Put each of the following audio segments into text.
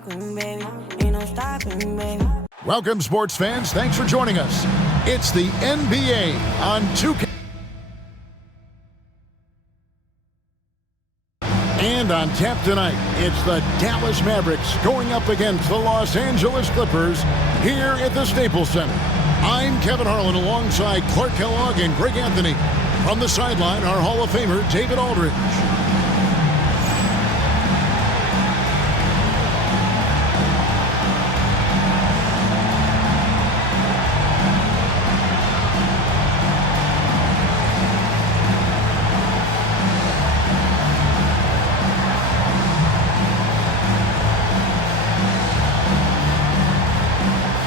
stopping, baby. Ain't no stopping, baby. Welcome, sports fans. Thanks for joining us. It's the NBA on 2K. And on tap tonight, it's the Dallas Mavericks going up against the Los Angeles Clippers here at the Staples Center. I'm Kevin Harlan alongside Clark Kellogg and Greg Anthony. From the sideline, our Hall of Famer, David Aldridge.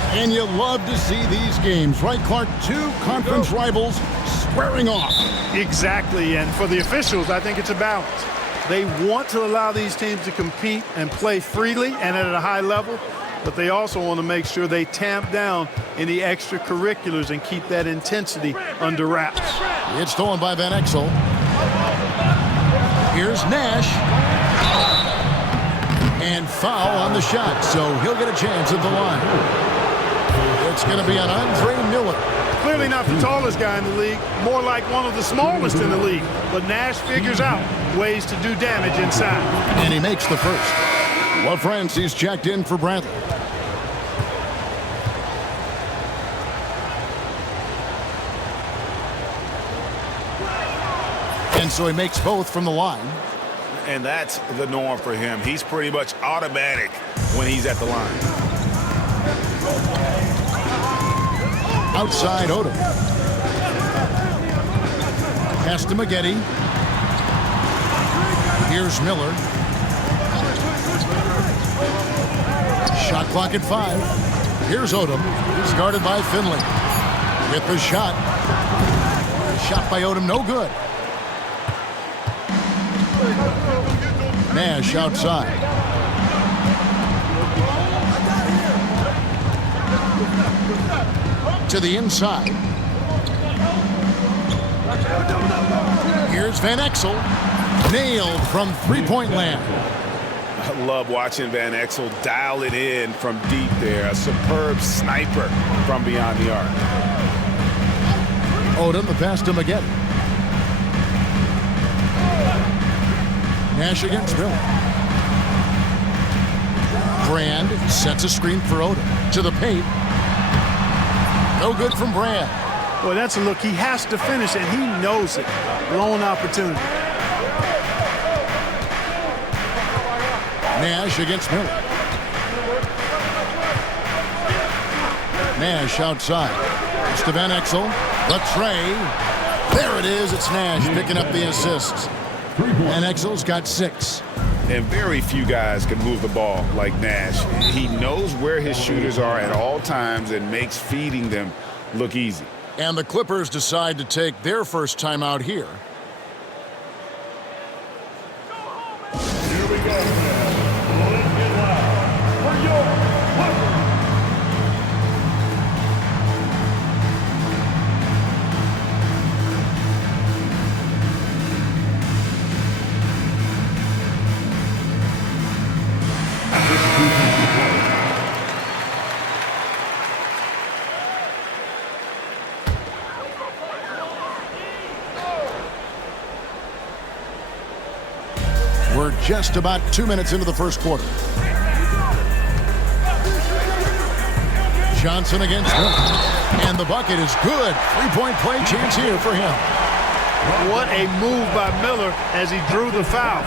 And you love to see these games, right, Clark? Two conference rivals squaring off. Exactly, and for the officials, I think it's a balance. They want to allow these teams to compete and play freely and at a high level, but they also want to make sure they tamp down any extracurriculars and keep that intensity under wraps. It's stolen by Van Exel. Here's Nash. And foul on the shot, so he'll get a chance at the line. It's going to be on Andre Miller. Clearly not the tallest guy in the league, more like one of the smallest in the league. But Nash figures out ways to do damage inside. And he makes the first. Well, friends, he's checked in for Bradley. And so he makes both from the line. And that's the norm for him. He's pretty much automatic when he's at the line. Outside Odom. Pass to Maggette. Here's Miller. Shot clock at 5. Here's Odom. He's guarded by Finley. With the shot. Shot by Odom, no good. Nash outside. To the inside. Here's Van Exel. Nailed from three-point land. I love watching Van Exel dial it in from deep there. A superb sniper from beyond the arc. Odom, the pass to Maggette. Nash against Miller. Brand sets a screen for Odom. To the paint. No good from Brand. Boy, that's a look he has to finish, and he knows it. Blown opportunity. Nash against Miller. Nash outside. It's to Van Exel. The tray. There it is. It's Nash picking up the assists. Van Exel's got 6. And very few guys can move the ball like Nash. He knows where his shooters are at all times and makes feeding them look easy. And the Clippers decide to take their first time out here. Here we go. Let's get loud for your Clippers. We're just about 2 minutes into the first quarter. Johnson against Miller. And the bucket is good. Three-point play chance here for him. What a move by Miller as he drew the foul.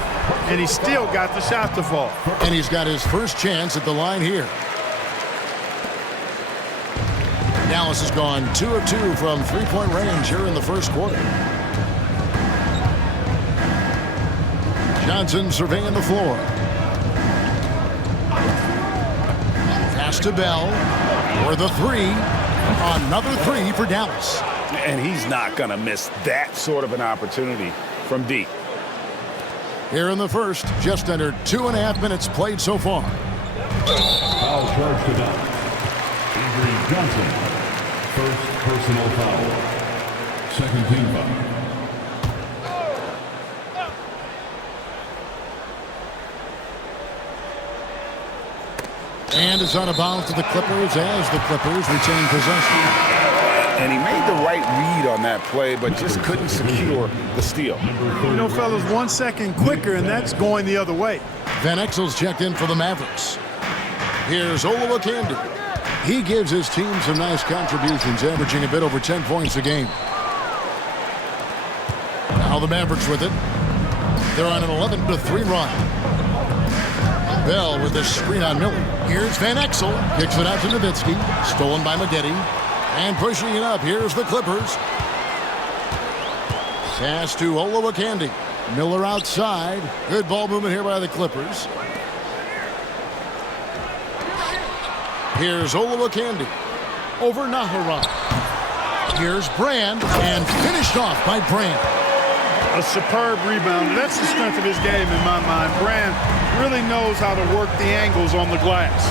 And he still got the shot to fall. And he's got his first chance at the line here. Dallas has gone 2 of 2 from three-point range here in the first quarter. Johnson surveying the floor. Pass to Bell for the 3. Another 3 for Dallas. And he's not going to miss that sort of an opportunity from deep. Here in the first, just under 2.5 minutes played so far. Foul charge to Dallas. Avery Johnson. First personal foul. Second team foul. And it's out of bounds to the Clippers as the Clippers retain possession. And he made the right read on that play, but just couldn't secure the steal. You know, fellas, 1 second quicker, and that's going the other way. Van Exel's checked in for the Mavericks. Here's Olowokandi. He gives his team some nice contributions, averaging a bit over 10 points a game. Now the Mavericks with it. They're on an 11-3 run. Bell with the screen on Miller. Here's Van Exel. Kicks it out to Nowitzki. Stolen by Magedi. And pushing it up. Here's the Clippers. Pass to Olowokandi. Miller outside. Good ball movement here by the Clippers. Here's Olowokandi. Over Naharan. Here's Brand. And finished off by Brand. A superb rebound. That's the strength of his game in my mind. Brand really knows how to work the angles on the glass.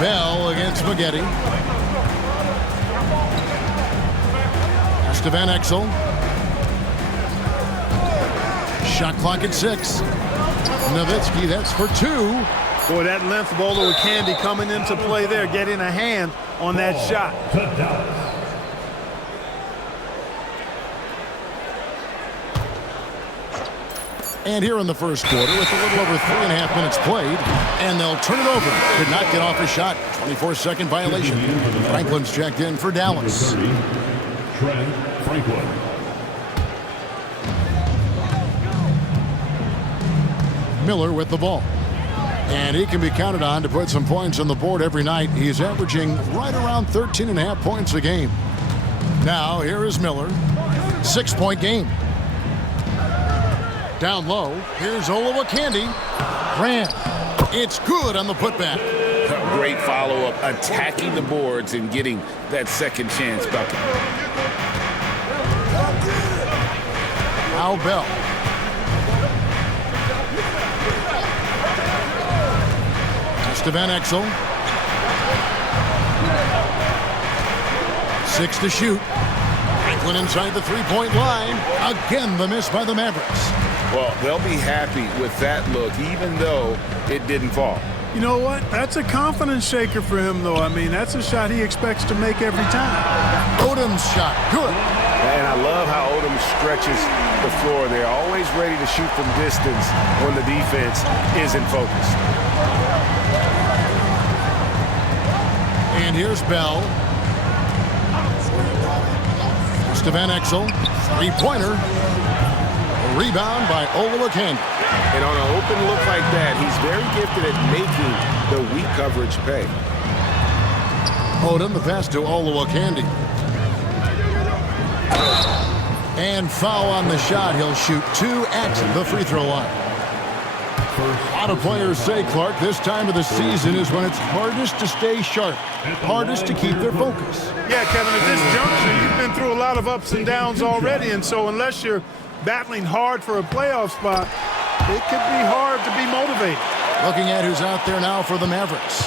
Bell against Magedi. Pass to Van Exel. Shot clock at 6. Nowitzki, that's for 2. Boy, that length of Olowokandi coming into play there, getting a hand on that shot. And here in the first quarter, with a little over 3.5 minutes played, and they'll turn it over. Could not get off a shot. 24-second violation. Franklin's checked in for Dallas. Trent Franklin. Miller with the ball. And he can be counted on to put some points on the board every night. He's averaging right around 13.5 points a game. Now, here is Miller. 6-point game. Down low, here's Olowokandi. Brand. It's good on the putback. A great follow-up, attacking the boards and getting that second chance bucket. Now Bell. Pass to Van Exel. 6 to shoot. Franklin inside the three-point line. Again, the miss by the Mavericks. Well, they'll be happy with that look, even though it didn't fall. You know what? That's a confidence shaker for him, though. I mean, that's a shot he expects to make every time. Odom's shot, good. And I love how Odom stretches the floor. They're always ready to shoot from distance when the defense isn't focused. And here's Bell. To Van Exel. Three-pointer. Rebound by Olowokandi. And on an open look like that, he's very gifted at making the weak coverage pay. Odom, the pass to Olowokandi. And foul on the shot. He'll shoot 2 at the free throw line. A lot of players say, Clark, this time of the season is when it's hardest to stay sharp, hardest to keep their focus. Yeah, Kevin, at this juncture, you've been through a lot of ups and downs already, and so unless you're battling hard for a playoff spot, it could be hard to be motivated. Looking at who's out there now for the Mavericks.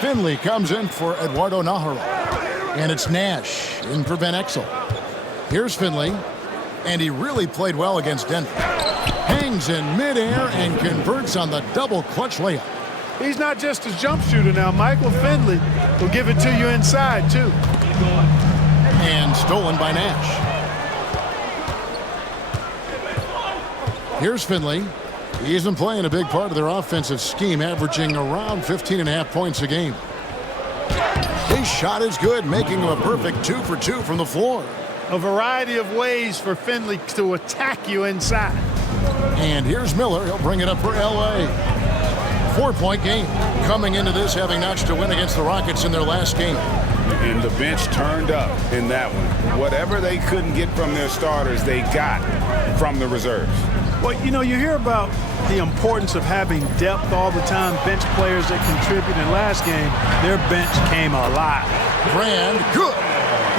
Finley comes in for Eduardo Naharan. And it's Nash in for Van Exel. Here's Finley. And he really played well against Denver. Hangs in midair and converts on the double clutch layup. He's not just a jump shooter now. Michael Finley will give it to you inside, too. And stolen by Nash. Here's Finley. He's been playing a big part of their offensive scheme, averaging around 15.5 points a game. His shot is good, making him a perfect 2 for 2 from the floor. A variety of ways for Finley to attack you inside. And here's Miller. He'll bring it up for L.A. 4-point game. Coming into this, having notched a win against the Rockets in their last game. And the bench turned up in that one. Whatever they couldn't get from their starters, they got from the reserves. Well, you know, you hear about the importance of having depth all the time, bench players that contribute. In last game, their bench came alive. Brand, good.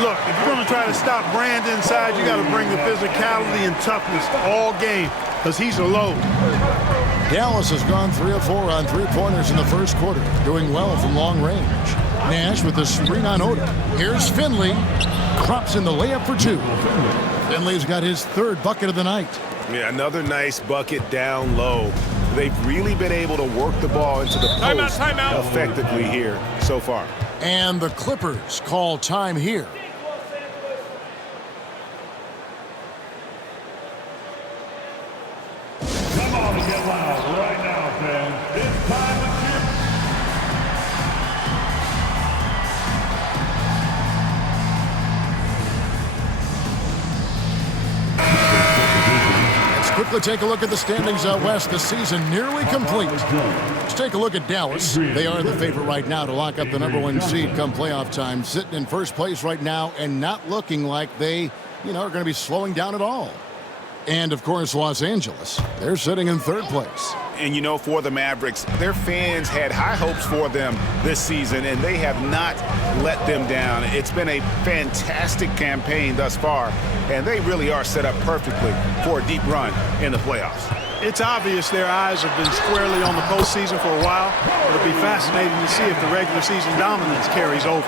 Look, if you're going to try to stop Brand inside, you got to bring the physicality and toughness all game, because he's a load. Dallas has gone 3 of 4 on three-pointers in the first quarter, doing well from long range. Nash with the screen on Odom. Here's Finley. Drops in the layup for 2. Finley's got his 3rd bucket of the night. Yeah, another nice bucket down low. They've really been able to work the ball into the post effectively here so far. And the Clippers call time here. Come on and get loud right now, fans. It's time to cheer. Let's quickly take a look at the standings out west. The season nearly complete. Let's take a look at Dallas. They are the favorite right now to lock up the #1 seed come playoff time. Sitting in first place right now and not looking like they, are going to be slowing down at all. And, of course, Los Angeles. They're sitting in third place. And, for the Mavericks, their fans had high hopes for them this season, and they have not let them down. It's been a fantastic campaign thus far, and they really are set up perfectly for a deep run in the playoffs. It's obvious their eyes have been squarely on the postseason for a while. It'll be fascinating to see if the regular season dominance carries over.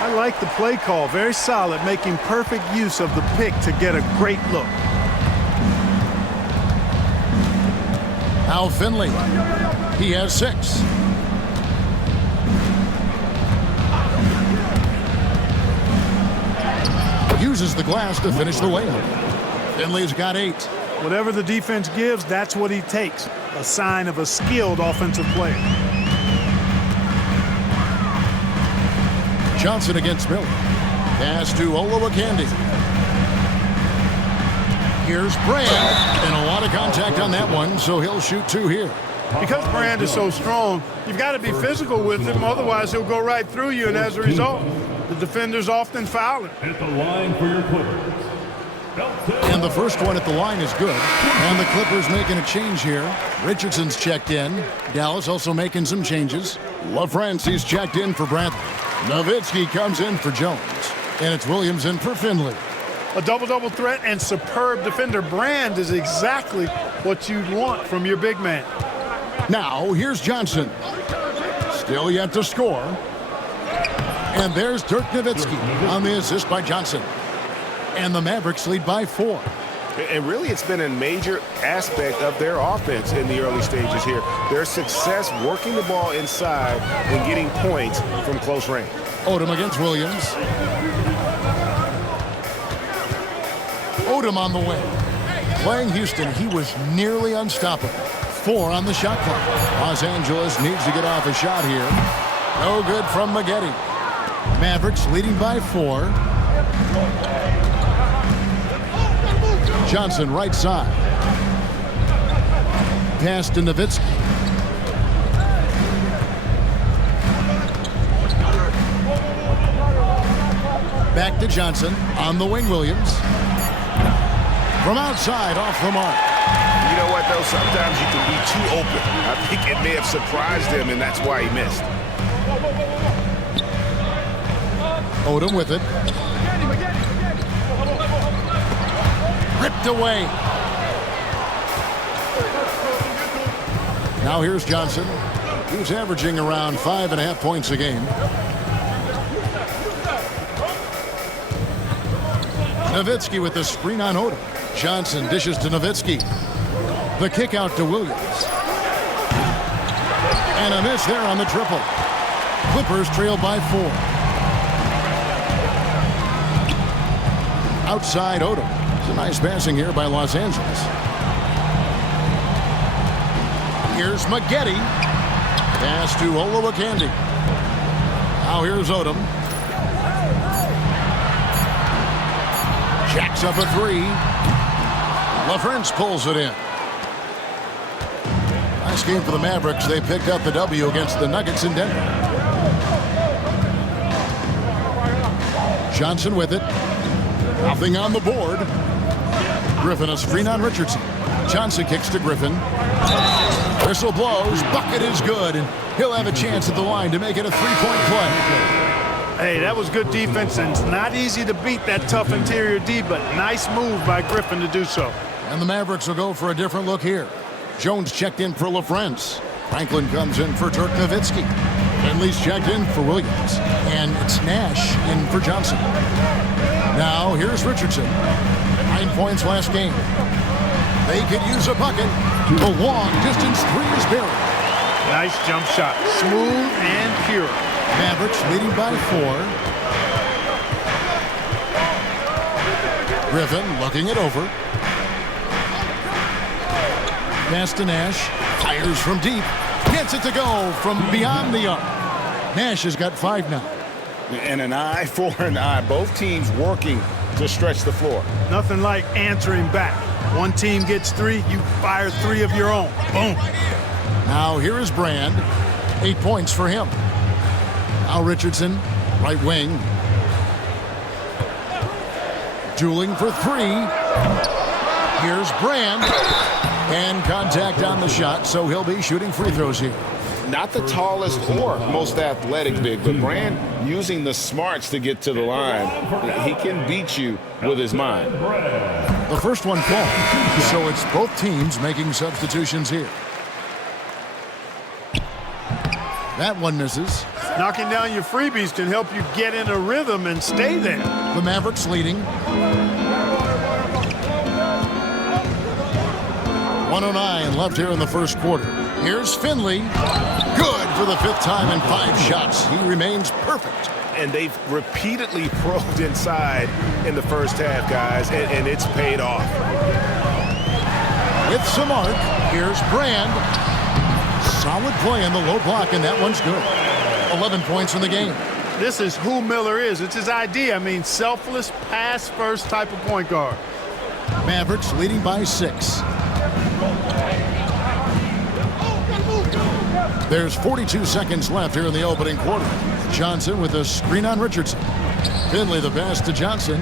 I like the play call. Very solid, making perfect use of the pick to get a great look. Al Finley. He has 6. Uses the glass to finish the layup. Finley's got 8. Whatever the defense gives, that's what he takes. A sign of a skilled offensive player. Johnson against Miller. Pass to Olowokandi. Here's Brand, and a lot of contact on that one, so he'll shoot 2 here. Because Brand is so strong, you've got to be physical with him, otherwise he'll go right through you, and as a result, the defenders often foul him. Hit the line for your Clippers. And the first one at the line is good. And the Clippers making a change here. Richardson's checked in. Dallas also making some changes. LaFrance, he's checked in for Bradley. Nowitzki comes in for Jones. And it's Williams in for Finley. A double-double threat and superb defender. Brand is exactly what you'd want from your big man. Now, here's Johnson. Still yet to score. And there's Dirk Nowitzki on the assist by Johnson. And the Mavericks lead by 4. And really, it's been a major aspect of their offense in the early stages here. Their success working the ball inside and getting points from close range. Odom against Williams. Odom on the wing. Playing Houston, he was nearly unstoppable. 4 on the shot clock. Los Angeles needs to get off a shot here. No good from Maggette. Mavericks leading by 4. Johnson right side. Pass to Nowitzki. Back to Johnson. On the wing, Williams. From outside, off the mark. You know what, though? Sometimes you can be too open. I think it may have surprised him, and that's why he missed. Odom with it. Ripped away. Now here's Johnson. He's averaging around 5.5 points a game. Nowitzki with the screen on Odom. Johnson dishes to Nowitzki. The kick out to Williams. And a miss there on the triple. Clippers trail by 4. Outside Odom. It's a nice passing here by Los Angeles. Here's Maggette. Pass to Olowokandi. Now here's Odom. Jacks up a 3. LaFrance pulls it in. Nice game for the Mavericks. They picked up the W against the Nuggets in Denver. Johnson with it. Nothing on the board. Griffin a screen on Richardson. Johnson kicks to Griffin. Whistle blows. Bucket is good. And he'll have a chance at the line to make it a 3-point play. Hey, that was good defense, and it's not easy to beat that tough interior D, but nice move by Griffin to do so. And the Mavericks will go for a different look here. Jones checked in for LaFrance. Franklin comes in for Dirk Nowitzki. Finley's checked in for Williams. And it's Nash in for Johnson. Now here's Richardson. 9 points last game. They could use a bucket. The long distance three is buried. Nice jump shot. Smooth and pure. Mavericks leading by 4. Griffin looking it over. Pass to Nash. Fires from deep. Gets it to go from beyond the arc. Nash has got 5 now. And an eye for an eye. Both teams working to stretch the floor. Nothing like answering back. One team gets 3, you fire 3 of your own. Boom. Now here is Brand. 8 points for him. Al Richardson, right wing. Dueling for 3. Here's Brand. And contact on the shot, so he'll be shooting free throws here. Not the tallest or most athletic big, but Brand using the smarts to get to the line. He can beat you with his mind. The first one falls, so it's both teams making substitutions here. That one misses. Knocking down your freebies can help you get in a rhythm and stay there. The Mavericks leading. 1:09 left here in the first quarter. Here's Finley. Good for the 5th time in 5 shots. He remains perfect. And they've repeatedly probed inside in the first half, guys, and it's paid off. With some arc, here's Brand. Solid play on the low block, and that one's good. 11 points in the game. This is who Miller is. It's his idea. I mean, selfless, pass-first type of point guard. Mavericks leading by 6. There's 42 seconds left here in the opening quarter. Johnson with a screen on Richardson. Finley the pass to Johnson.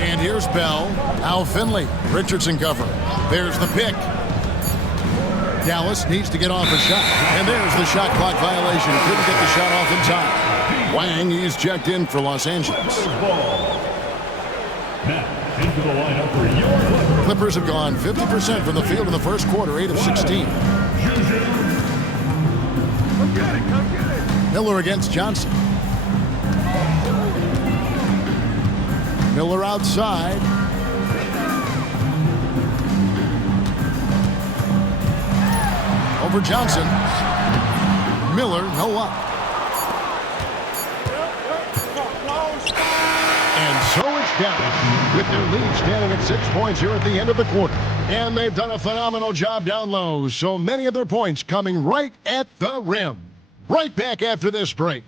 And here's Bell. Now Finley. Richardson cover. There's the pick. Dallas needs to get off a shot. And there's the shot clock violation. Couldn't get the shot off in time. Wang, he's checked in for Los Angeles. Into the lineup for your Clippers have gone 50% from the field in the first quarter, 8 of 16. Miller against Johnson. Miller outside. Over Johnson. Miller, no up. And so it's down, with their lead standing at 6 points here at the end of the quarter. And they've done a phenomenal job down low, so many of their points coming right at the rim. Right back after this break.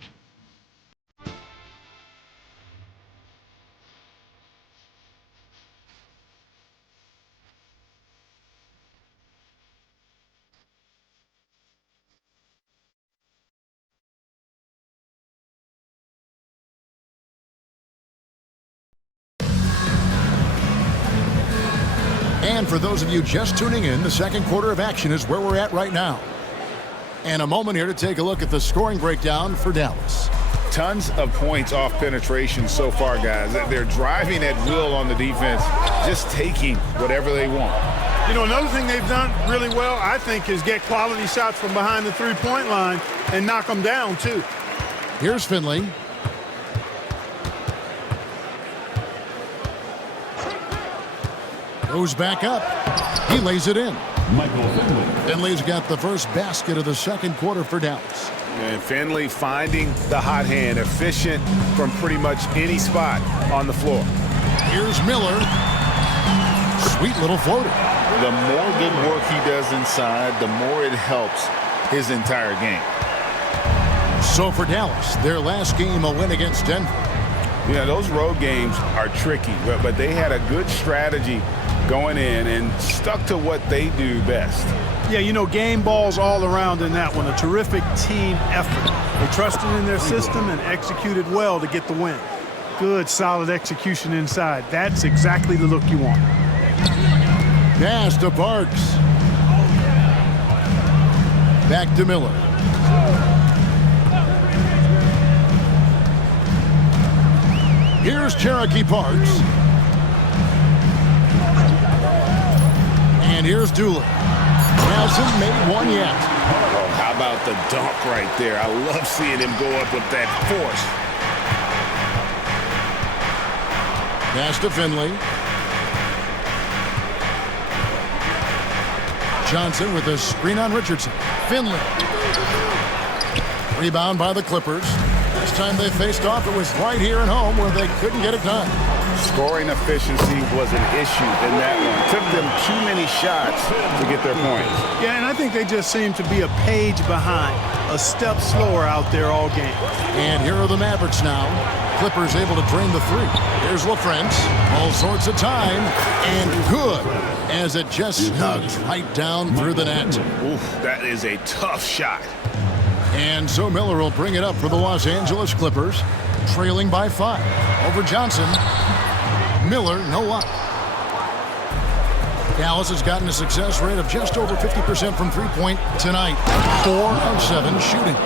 And for those of you just tuning in, the second quarter of action is where we're at right now. And a moment here to take a look at the scoring breakdown for Dallas. Tons of points off penetration so far, guys. They're driving at will on the defense, just taking whatever they want. You know, another thing they've done really well, I think, is get quality shots from behind the three-point line and knock them down, too. Here's Finley. Goes back up. He lays it in. Michael Finley. Finley's got the first basket of the second quarter for Dallas. And Finley finding the hot hand, efficient from pretty much any spot on the floor. Here's Miller. Sweet little floater. The more good work he does inside, the more it helps his entire game. So for Dallas, their last game, a win against Denver. Yeah, those road games are tricky, but they had a good strategy going in and stuck to what they do best. Yeah, you know, game balls all around in that one. A terrific team effort. They trusted in their system and executed well to get the win. Good, solid execution inside. That's exactly the look you want. Pass to Parks. Back to Miller. Here's Cherokee Parks. And here's Doolin. Hasn't made one yet. Oh, how about the dunk right there? I love seeing him go up with that force. Pass to Finley. Johnson with a screen on Richardson. Finley. Rebound by the Clippers. Last time they faced off, it was right here at home where they couldn't get it done. Scoring efficiency was an issue in that one. Took them too many shots to get their points. Yeah, and I think they just seem to be a page behind, a step slower out there all game. And here are the Mavericks now. Clippers able to drain the three. Here's LaFrance. All sorts of time. And good, as it just snugs right down through the net. Oof, that is a tough shot. And so Miller will bring it up for the Los Angeles Clippers, trailing by 5. Over Johnson. Miller, no luck. Dallas has gotten a success rate of just over 50% from three-point tonight. 4 of 7 shooting.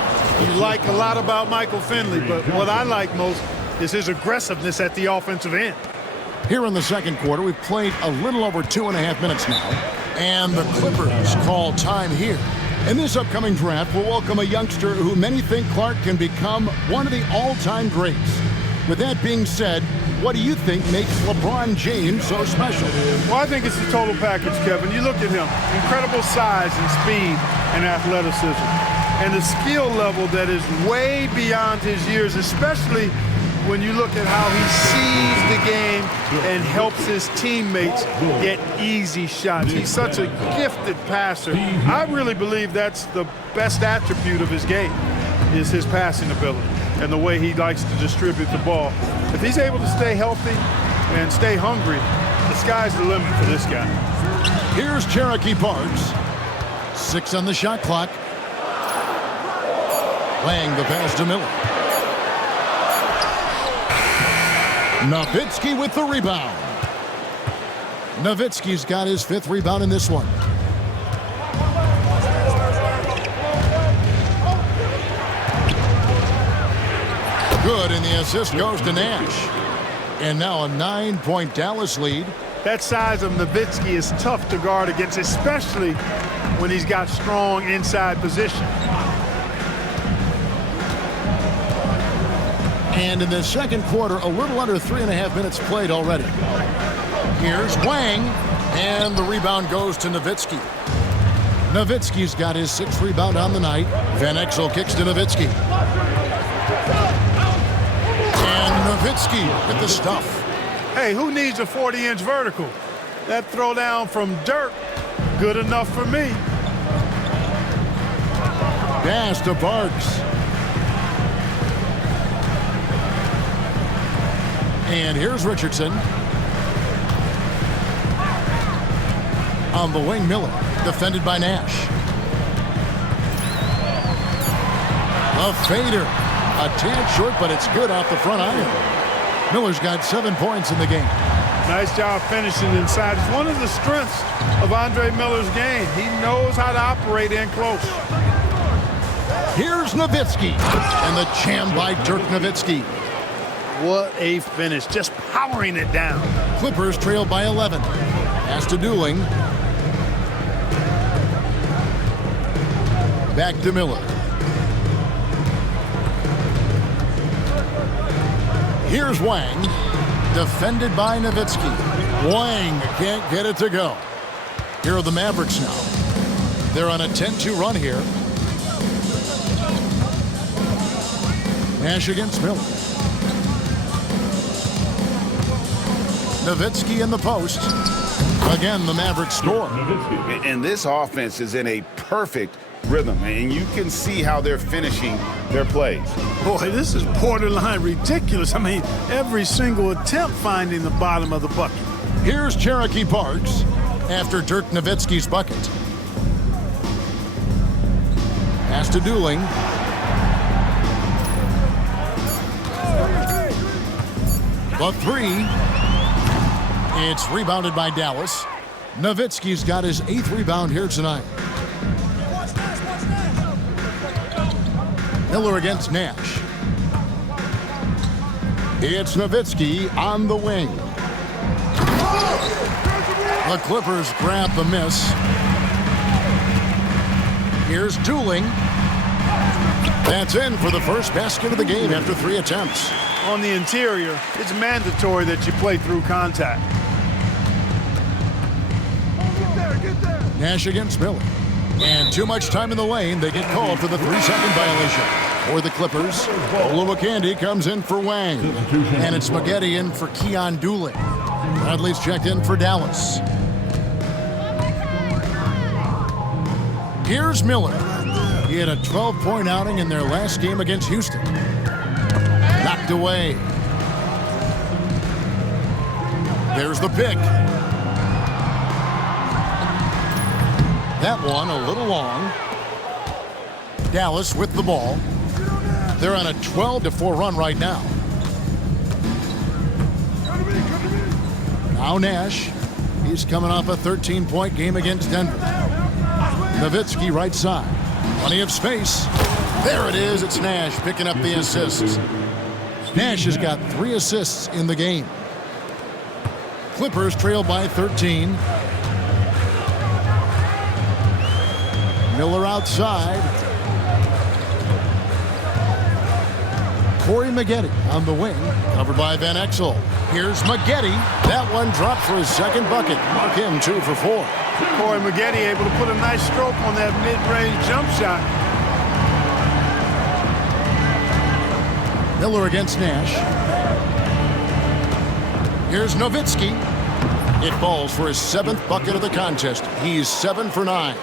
You like a lot about Michael Finley, but what I like most is his aggressiveness at the offensive end. Here in the second quarter, we've played a little over 2.5 minutes now. And the Clippers call time here. In this upcoming draft, we'll welcome a youngster who many think Clark can become one of the all-time greats. With that being said, what do you think makes LeBron James so special? Well, I think it's the total package, Kevin. You look at him, incredible size and speed and athleticism. And the skill level that is way beyond his years, especially when you look at how he sees the game and helps his teammates get easy shots. He's such a gifted passer. I really believe that's the best attribute of his game, is his passing ability and the way he likes to distribute the ball. If he's able to stay healthy and stay hungry, the sky's the limit for this guy. Here's Cherokee Parks. 6 on the shot clock. Playing the pass to Miller. Nowitzki with the rebound. Nowitzki's got his 5th rebound in this one. Good, and the assist goes to Nash. And now a 9-point Dallas lead. That size of Nowitzki is tough to guard against, especially when he's got strong inside position. And in the second quarter, a little under 3.5 minutes played already. Here's Wang, and the rebound goes to Nowitzki. Nowitzki's got his 6th rebound on the night. Van Exel kicks to Nowitzki. And Nowitzki with the stuff. Hey, who needs a 40-inch vertical? That throwdown from Dirk, good enough for me. Pass to Parks. And here's Richardson. On the wing, Miller, defended by Nash. A fader. A tad short, but it's good off the front iron. Miller's got 7 points in the game. Nice job finishing inside. It's one of the strengths of Andre Miller's game. He knows how to operate in close. Here's Nowitzki. And the jam by Dirk Nowitzki. What a finish, just powering it down. Clippers trail by 11. Pass to Dooling. Back to Miller. Here's Wang, defended by Nowitzki. Wang can't get it to go. Here are the Mavericks now. They're on a 10-2 run here. Nash against Miller. Nowitzki in the post. Again, the Mavericks score. And this offense is in a perfect rhythm, and you can see how they're finishing their plays. Boy, this is borderline ridiculous. I mean, every single attempt finding the bottom of the bucket. Here's Cherokee Parks after Dirk Nowitzki's bucket. Pass to Dooling. The 3. It's rebounded by Dallas. Nowitzki's got his 8th rebound here tonight. Miller against Nash. It's Nowitzki on the wing. The Clippers grab the miss. Here's Dooling. That's in for the first basket of the game after 3 attempts. On the interior, it's mandatory that you play through contact. Get there, get there. Nash against Miller. And too much time in the lane. They get called for the 3-second violation. For the Clippers, Olowokandi comes in for Wang. And it's Maggette in for Keon Dooley. Bradley's checked in for Dallas. Here's Miller. He had a 12-point outing in their last game against Houston. Knocked away. There's the pick. That one a little long. Dallas with the ball. They're on a 12-4 run right now. Now Nash. He's coming off a 13-point game against Denver. Nowitzki right side. Plenty of space. There it is. It's Nash picking up the assists. Nash has got 3 assists in the game. Clippers trail by 13. Miller outside. Corey Maggette on the wing, covered by Van Exel. Here's Maggette. That one dropped for his second bucket. Mark him 2 for 4. Corey Maggette able to put a nice stroke on that mid-range jump shot. Miller against Nash. Here's Nowitzki. It falls for his 7th bucket of the contest. He's 7 for 9.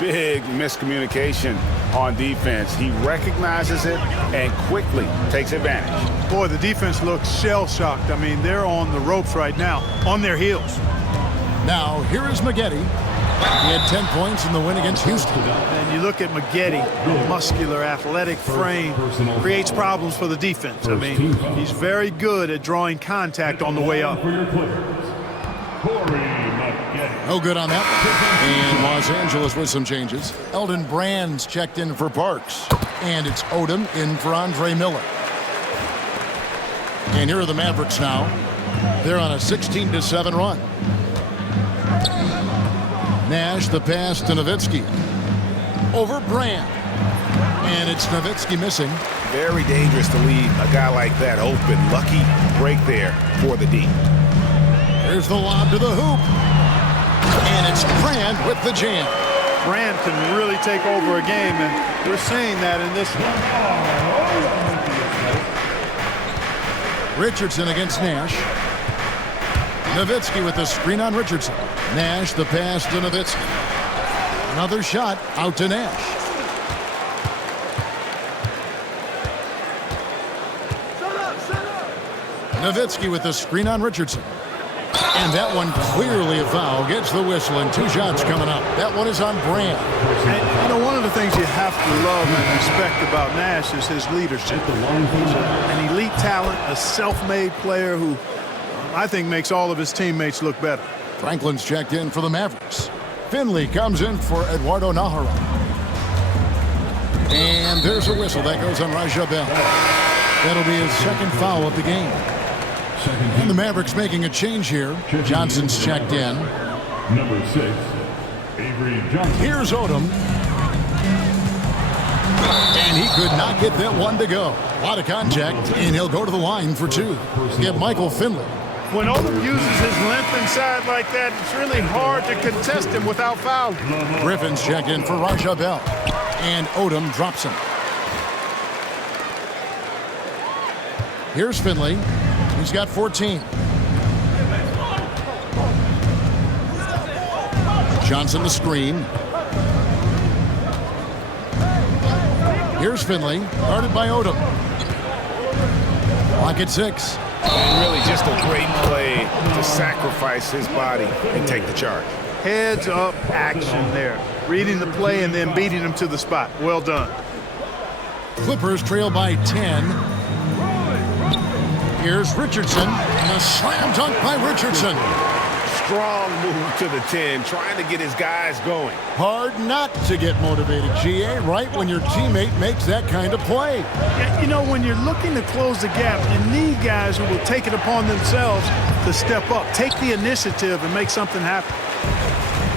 Big miscommunication on defense. He recognizes it and quickly takes advantage. Boy, the defense looks shell-shocked. I mean, they're on the ropes right now, on their heels. Now, here is Maggette. He had 10 points in the win against Houston. And you look at Maggette, muscular, athletic frame, creates problems for the defense. I mean, he's very good at drawing contact on the way up. No good on that one. And Los Angeles with some changes. Eldon Brand's checked in for Parks. And it's Odom in for Andre Miller. And here are the Mavericks now. They're on a 16-7 run. Nash, the pass to Nowitzki. Over Brand. And it's Nowitzki missing. Very dangerous to leave a guy like that open. Lucky break there for the D. Here's the lob to the hoop. And it's Brand with the jam. Brand can really take over a game, and we're seeing that in this one. Richardson against Nash. Nowitzki with the screen on Richardson. Nash, the pass to Nowitzki. Another shot out to Nash. Nowitzki with the screen on Richardson. And that one clearly a foul. Gets the whistle, and 2 shots coming up. That one is on Brand. And, you know, one of the things you have to love and respect about Nash is his leadership. He's an elite talent, a self-made player who I think makes all of his teammates look better. Franklin's checked in for the Mavericks. Finley comes in for Eduardo Nahara. And there's a whistle. That goes on Raja Bell. That'll be his 2nd foul of the game. And the Mavericks making a change here. Johnson's checked in. Number 6, Avery Johnson. Here's Odom. And he could not get that one to go. A lot of contact, and he'll go to the line for 2. Get Michael Finley. When Odom uses his length inside like that, it's really hard to contest him without fouling. Griffin's checked in for Raja Bell. And Odom drops him. Here's Finley. He's got 14. Johnson the screen. Here's Finley, guarded by Odom. Clock at 6. And really just a great play to sacrifice his body and take the charge. Heads up action there. Reading the play and then beating him to the spot. Well done. Clippers trail by 10. Here's Richardson, and a slam dunk by Richardson. Strong move to the 10, trying to get his guys going. Hard not to get motivated, GA, right when your teammate makes that kind of play. You know, when you're looking to close the gap, you need guys who will take it upon themselves to step up, take the initiative, and make something happen.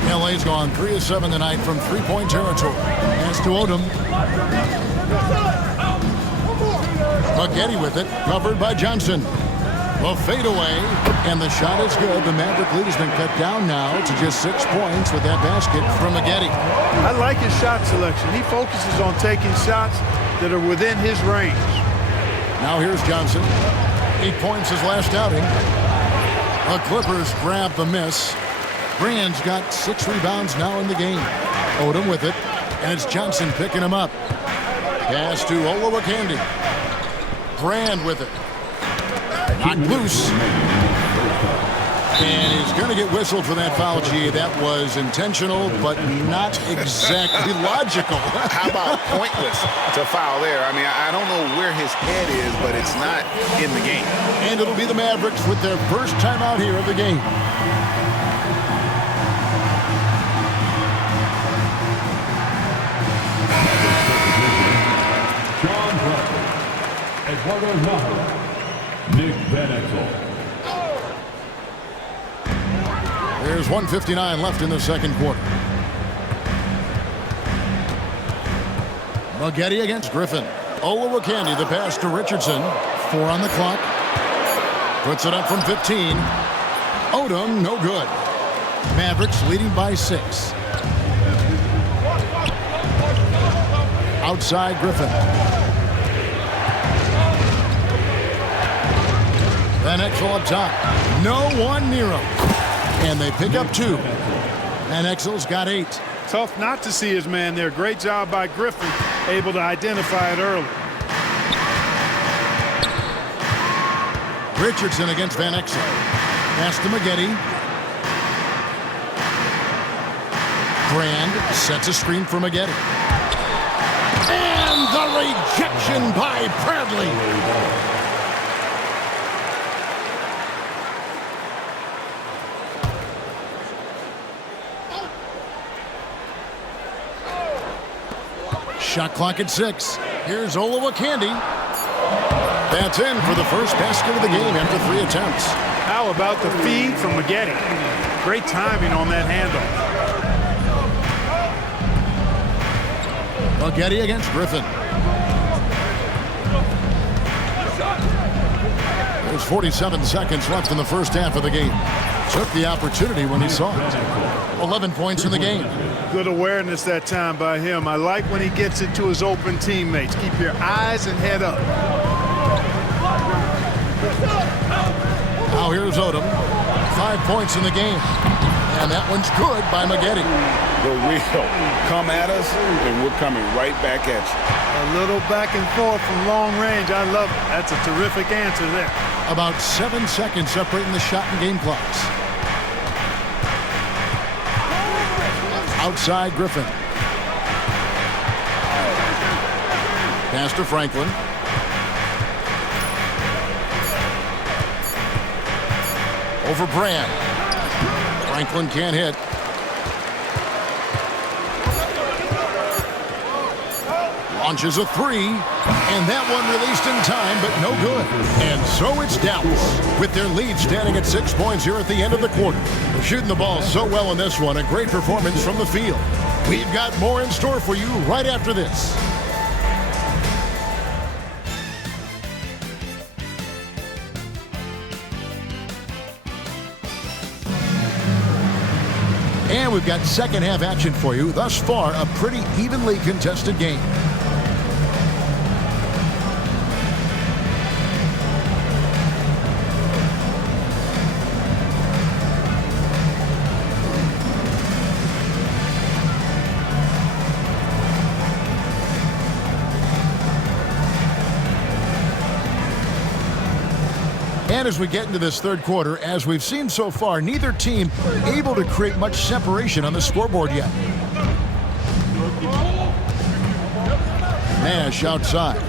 LA's gone 3 of 7 tonight from 3-point territory. As to Odom. Maggette with it, covered by Johnson. The fadeaway, and the shot is good. The Maverick lead has been cut down now to just 6 points with that basket from Maggette. I like his shot selection. He focuses on taking shots that are within his range. Now here's Johnson. 8 points his last outing. The Clippers grab the miss. Brand's got 6 rebounds now in the game. Odom with it, and it's Johnson picking him up. Pass to Olowokandi. Brand with it. Knocked loose. And he's going to get whistled for that foul, G. That was intentional, but not exactly logical. How about pointless to foul there? I mean, I don't know where his head is, but it's not in the game. And it'll be the Mavericks with their first time out here of the game. John Bradley, Eduardo Navarro, Nick Van Exel. There's 1:59 left in the second quarter. Maggette against Griffin. Olowokandi, the pass to Richardson. 4 on the clock. Puts it up from 15. Odom, no good. Mavericks leading by 6. Outside Griffin. Van Exel up top. No one near him. And they pick up 2. Van Exel's got 8. Tough not to see his man there. Great job by Griffin, able to identify it early. Richardson against Van Exel. Pass to Maggette. Brand sets a screen for Maggette. And the rejection by Bradley. Shot clock at 6. Here's Olowokandi. That's in for the first basket of the game after 3 attempts. How about the feed from Maggette? Great timing on that handle. Maggette against Griffin. There's 47 seconds left in the first half of the game. Took the opportunity when he saw it. 11 points in the game. Good awareness that time by him. I like when he gets it to his open teammates. Keep your eyes and head up. Now here's Odom. 5 points in the game. And that one's good by Maggette. The wheel. Come at us, and we're coming right back at you. A little back and forth from long range. I love it. That's a terrific answer there. About 7 seconds separating the shot and game clocks. Outside Griffin. Pass to Franklin. Over Brand. Franklin can't hit. Launches a 3, and that one released in time, but no good. And so it's Dallas, with their lead standing at 6 points here at the end of the quarter. They're shooting the ball so well in this one, a great performance from the field. We've got more in store for you right after this. And we've got second half action for you. Thus far, a pretty evenly contested game. And as we get into this third quarter, as we've seen so far, neither team able to create much separation on the scoreboard yet. Nash outside.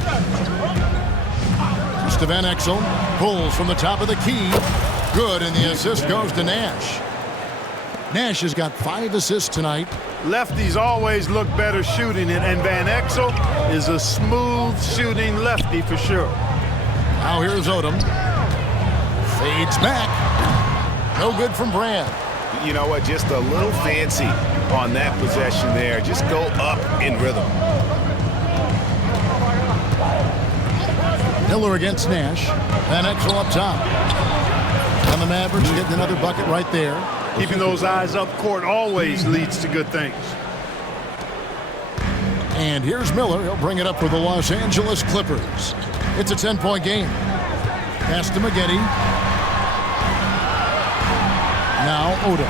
Just to Van Exel. Pulls from the top of the key. Good, and the assist goes to Nash. Nash has got 5 assists tonight. Lefties always look better shooting it, and Van Exel is a smooth shooting lefty for sure. Now here's Odom. Fades back. No good from Brand. You know what? Just a little fancy on that possession there. Just go up in rhythm. Miller against Nash. Van Exel up top. And the Mavericks getting another bucket right there. Keeping those eyes up court always leads to good things. And here's Miller. He'll bring it up for the Los Angeles Clippers. It's a 10-point game. Pass to Maggetti. Now Odom.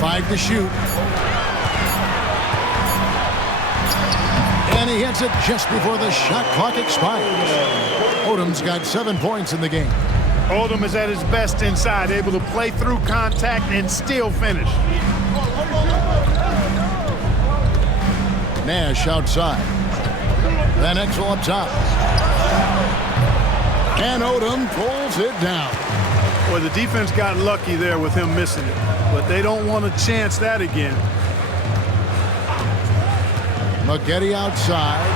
5 to shoot. And he hits it just before the shot clock expires. Odom's got 7 points in the game. Odom is at his best inside, able to play through contact and still finish. Nash outside. Van Exel up top. And Odom pulls it down. Well, the defense got lucky there with him missing it, but they don't want to chance that again. Maggetti outside.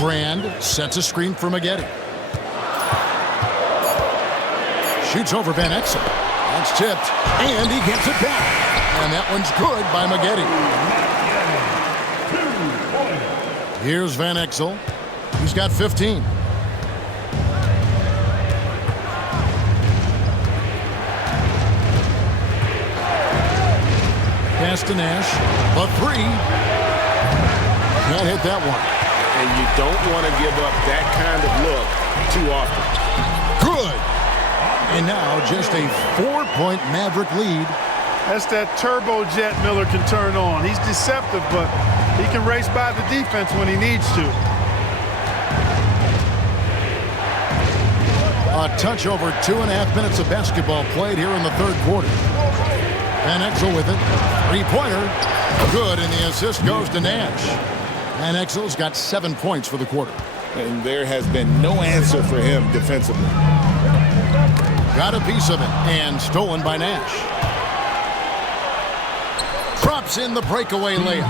Brand sets a screen for Maggetti. Shoots over Van Exel. That's tipped, and he gets it back. And that one's good by Maggetti. Here's Van Exel. He's got 15. Pass to Nash. A 3. Can't hit that one. And you don't want to give up that kind of look too often. Good. And now just a 4-point Maverick lead. That's that turbojet Miller can turn on. He's deceptive, but he can race by the defense when he needs to. A touch over 2.5 minutes of basketball played here in the third quarter. Van Exel with it. 3-pointer. Good, and the assist goes to Nash. Van Exel's got 7 points for the quarter. And there has been no answer for him defensively. Got a piece of it, and stolen by Nash. Drops in the breakaway layup.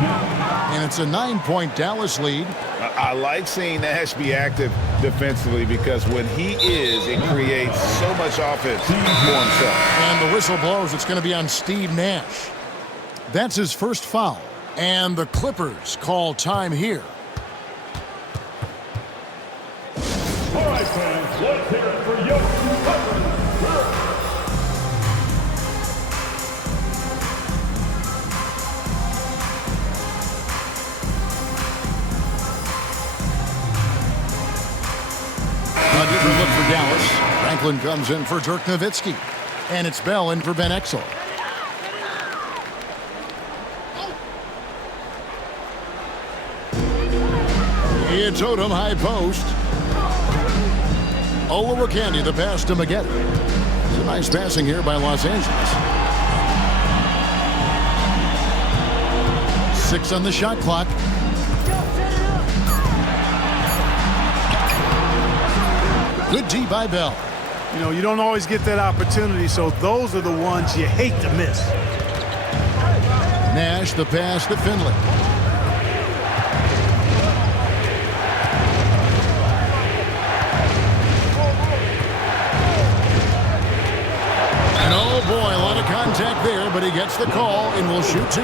And it's a 9-point Dallas lead. I like seeing Nash be active defensively because when he is, it creates so much offense for himself. And the whistle blows. It's going to be on Steve Nash. That's his first foul. And the Clippers call time here. All right, fans, let's hear it for your Clippers. A different look for Dallas. Franklin comes in for Dirk Nowitzki. And it's Bell in for Van Exel. It's Odom, high post. Olowokandi, the pass to Maggetti. It's a nice passing here by Los Angeles. 6 on the shot clock. Good D by Bell. You know, you don't always get that opportunity, so those are the ones you hate to miss. Nash, the pass to Finley. And oh boy, a lot of contact there, but he gets the call and will shoot 2.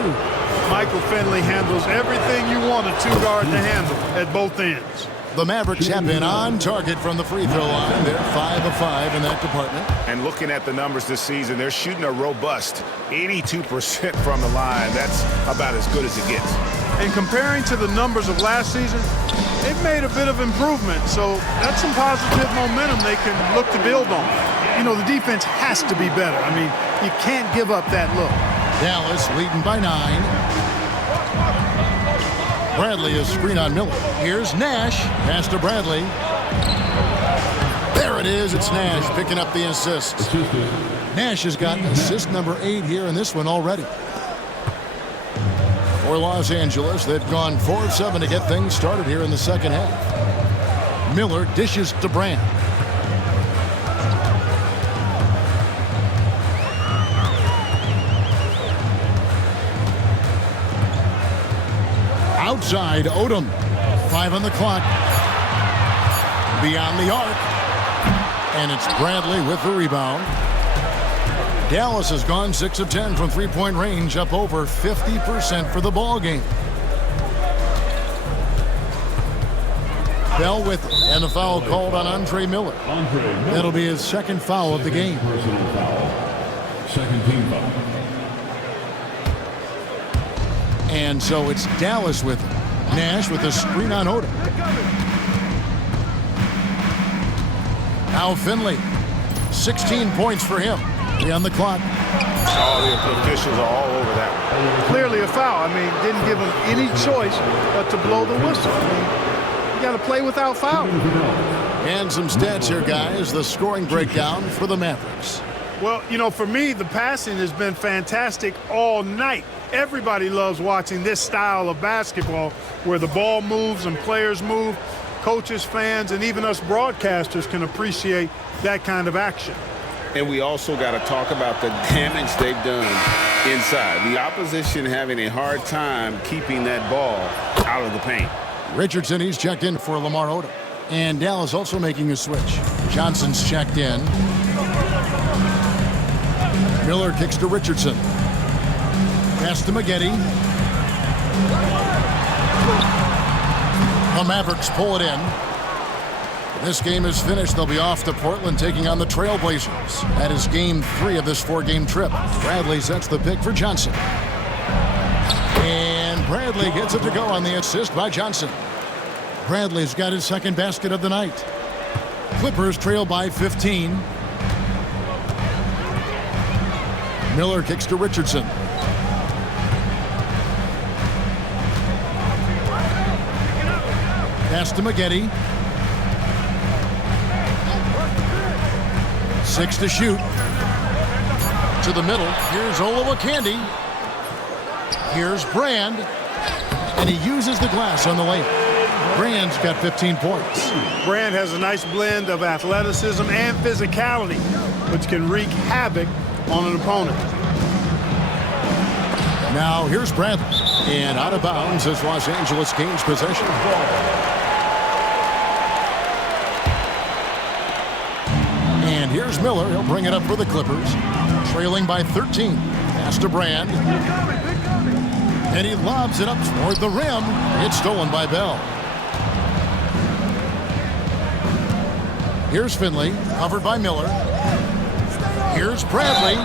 Michael Finley handles everything you want a 2-guard to handle at both ends. The Mavericks have been on target from the free throw line. They're 5 of 5 in that department. And looking at the numbers this season, they're shooting a robust 82% from the line. That's about as good as it gets. And comparing to the numbers of last season, they've made a bit of improvement. So that's some positive momentum they can look to build on. You know, the defense has to be better. I mean, you can't give up that look. Dallas leading by 9. Bradley is screen on Miller. Here's Nash. Pass to Bradley. There it is. It's Nash picking up the assist. Nash has got assist number 8 here in this one already. For Los Angeles, they've gone 4 of 7 to get things started here in the second half. Miller dishes to Brand. Outside, Odom. 5 on the clock. Beyond the arc. And it's Bradley with the rebound. Dallas has gone 6 of 10 from three-point range, up over 50% for the ball game. Bell with it, and a foul called on Andre Miller. That'll be his second foul of the game. Personal foul. Second team foul. And so it's Dallas with it. Nash with a screen on Odom. Now Finley. 16 points for him. 3 on the clock. All the officials are all over that one. Clearly a foul. I mean, didn't give him any choice but to blow the whistle. I mean, you got to play without foul. And some stats here, guys. The scoring breakdown for the Mavericks. Well, you know, for me, the passing has been fantastic all night. Everybody loves watching this style of basketball where the ball moves and players move. Coaches, fans, and even us broadcasters can appreciate that kind of action. And we also got to talk about the damage they've done inside. The opposition having a hard time keeping that ball out of the paint. Richardson, he's checked in for Lamar Odom. And Dallas also making a switch. Johnson's checked in. Miller kicks to Richardson. Pass to Maggette. The Mavericks pull it in. This game is finished. They'll be off to Portland taking on the Trailblazers. That is game 3 of this 4-game trip. Bradley sets the pick for Johnson. And Bradley gets it to go on the assist by Johnson. Bradley's got his second basket of the night. Clippers trail by 15. Miller kicks to Richardson. Pass to Maggette. 6 to shoot. To the middle. Here's Olowokandi. Here's Brand. And he uses the glass on the layup. Brand's got 15 points. Brand has a nice blend of athleticism and physicality, which can wreak havoc on an opponent. Now here's Bradley. And out of bounds as Los Angeles gains possession. And here's Miller. He'll bring it up for the Clippers. Trailing by 13. Pass to Brand. And he lobs it up toward the rim. It's stolen by Bell. Here's Finley, covered by Miller. Here's Bradley.